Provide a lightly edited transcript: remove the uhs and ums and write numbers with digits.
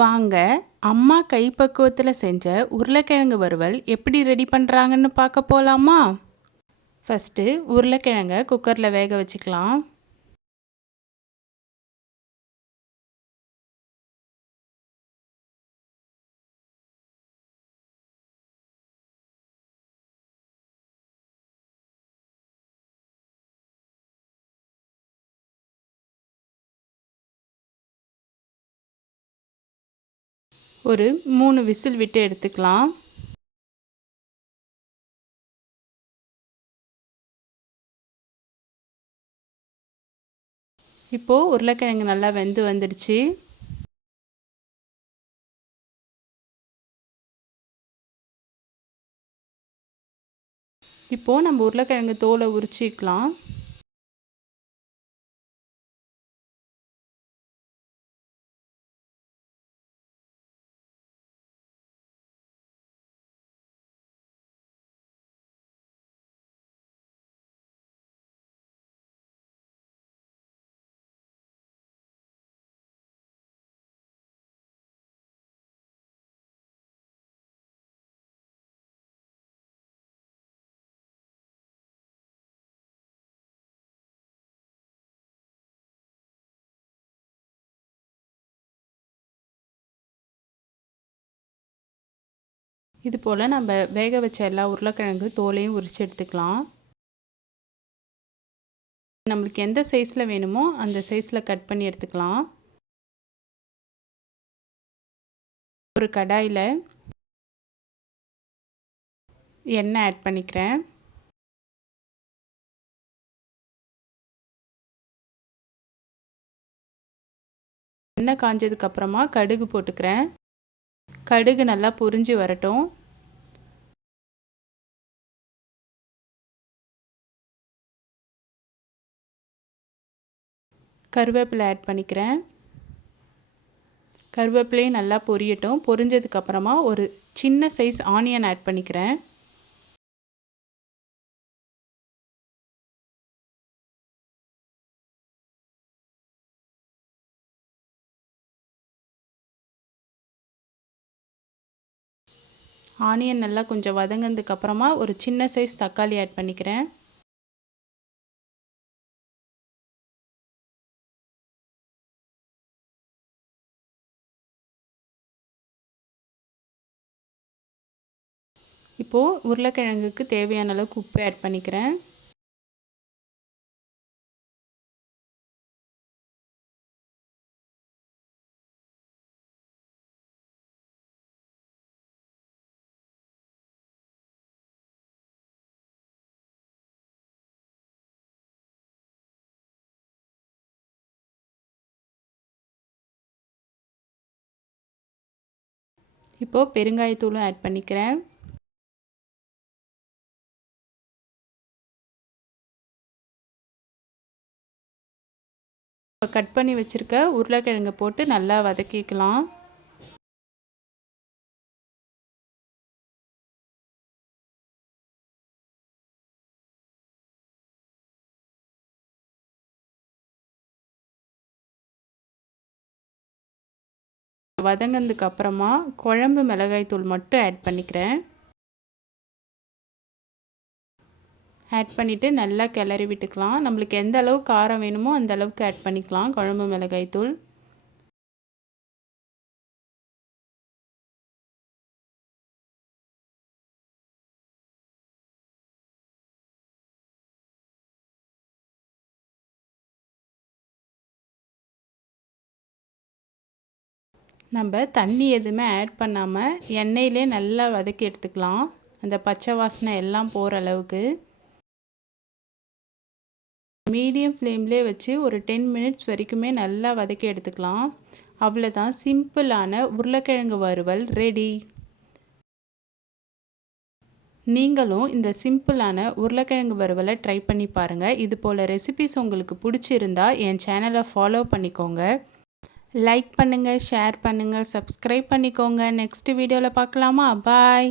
வாங்க அம்மா கைப்பக்குவத்தில் செஞ்ச உருளைக்கிழங்கு வறுவல் எப்படி ரெடி பண்ணுறாங்கன்னு பார்க்க போகலாமா? ஃபஸ்ட்டு உருளைக்கிழங்கை குக்கரில் வேக வச்சுக்கலாம். ஒரு 3 விசில் விட்டு எடுத்துக்கலாம். இப்போது உருளைக்கிழங்கு நல்லா வெந்து வந்துடுச்சு. இப்போது நம்ம உருளைக்கிழங்கு தோலை உரிச்சிக்கலாம். இது போல் நம்ம வேக வச்ச எல்லா உருளைக்கிழங்கு தோலையும் உரித்து எடுத்துக்கலாம். நம்மளுக்கு எந்த சைஸில் வேணுமோ அந்த சைஸில் கட் பண்ணி எடுத்துக்கலாம். ஒரு கடாயில் எண்ணெய் ஆட் பண்ணிக்கிறேன். எண்ணெய் காஞ்சதுக்கப்புறமா கடுகு போட்டுக்கிறேன். கடுகு நல்லா பொரிஞ்சு வரட்டும். கருவேப்பிலை ஆட் பண்ணிக்கிறேன். கருவேப்பிலையும் நல்லா பொரியட்டும். பொரிஞ்சதுக்கப்புறமா ஒரு சின்ன சைஸ் ஆனியன் ஆட் பண்ணிக்கிறேன். ஆனியன் நல்லா கொஞ்சம் வதங்கினதுக்கப்புறமா ஒரு சின்ன சைஸ் தக்காளி ஆட் பண்ணிக்கிறேன். இப்போது உருளைக்கிழங்குக்கு தேவையான அளவுக்கு உப்பு ஆட் பண்ணிக்கிறேன். இப்போது பெருங்காயத்தூளும் ஆட் பண்ணிக்கிறேன். கட் பண்ணி வச்சுருக்க உருளைக்கிழங்கை போட்டு நல்லா வதக்கிக்கலாம். வதங்கினதுக்கு அப்புறமா குழம்பு மிளகாய்த்தூள் மட்டும் ஆட் பண்ணிக்கிறேன். ஆட் பண்ணிவிட்டு நல்லா கிளறி விட்டுக்கலாம். நம்மளுக்கு எந்த அளவுக்கு காரம் வேணுமோ அந்த அளவுக்கு ஆட் பண்ணிக்கலாம் குழம்பு மிளகாய்த்தூள். நம்ம தண்ணி எதுவுமே ஆட் பண்ணாமல் எண்ணெயிலே நல்லா வதக்கி எடுத்துக்கலாம். அந்த பச்சை வாசனை எல்லாம் போகிற அளவுக்கு மீடியம் ஃப்ளேம்லேயே வச்சு ஒரு 10 மினிட்ஸ் வரைக்குமே நல்லா வதக்கி எடுத்துக்கலாம். அவ்வளோதான், சிம்பிளான உருளைக்கிழங்கு வறுவல் ரெடி. நீங்களும் இந்த சிம்பிளான உருளைக்கிழங்கு வறுவலை ட்ரை பண்ணி பாருங்கள். இது போல் ரெசிபிஸ் உங்களுக்கு பிடிச்சிருந்தா என் சேனலை ஃபாலோ பண்ணிக்கோங்க. லைக் பண்ணுங்கள், ஷேர் பண்ணுங்கள், சப்ஸ்கிரைப் பண்ணிக்கோங்க. நெக்ஸ்ட் வீடியோவில் பார்க்கலாமா? பாய்.